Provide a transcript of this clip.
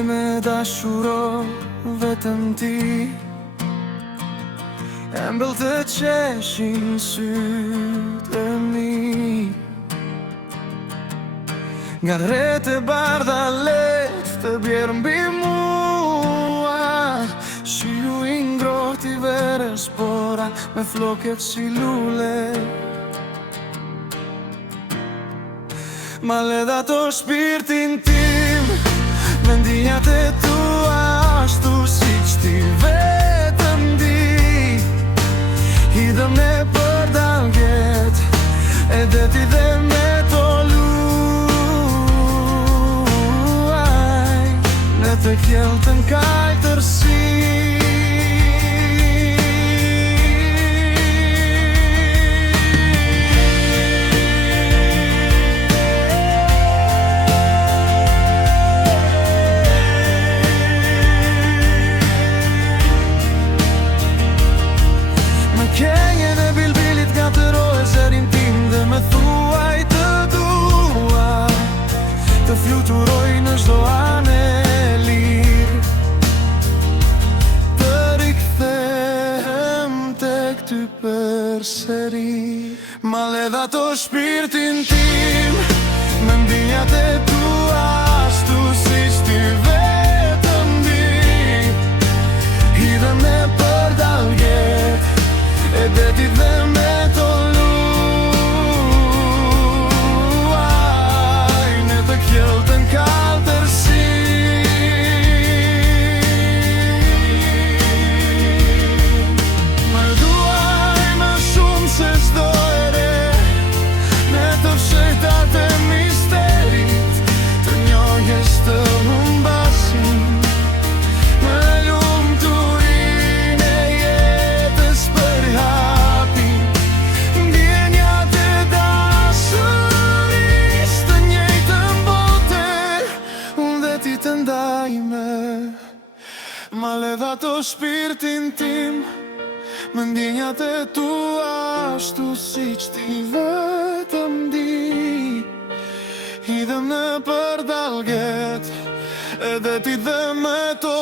Duaj me dashuro vetëm ti, e mbëll të qeshin sytë e mi. Nga rreth e bardha let të bjerë mbi mua, shiu i ngrohtë i verës pora me floket si lule. Ma le dato shpirtin tim, mendinjat e tua ashtu si që ti vetëm di. Hidhëm ne për dalget, e deti dhe me to luaj, ne të kjeltën kajtërsi. Kenjen e bilbilit nga të rohe zërin tim, dhe me thuaj të dua, të fluturoj në çdo anë e lirë, të rikthehem tek ty përsëri. Ma le dato shpirtin tim, mendinjat e tua ashtu siç ti vetëm di. Hidhem ne për dalget, e deti dhe me to luaj, ne të kjeltën kaltërsi. Më duaj më shumë se çdo ere, ne të fshehtat e misterit, të njohjes të humbasin. Ma le dato shpirtin tim, mendinjat e tua ashtu si që ti vetëm di. Hidhem në për dalget, e deti dhe me to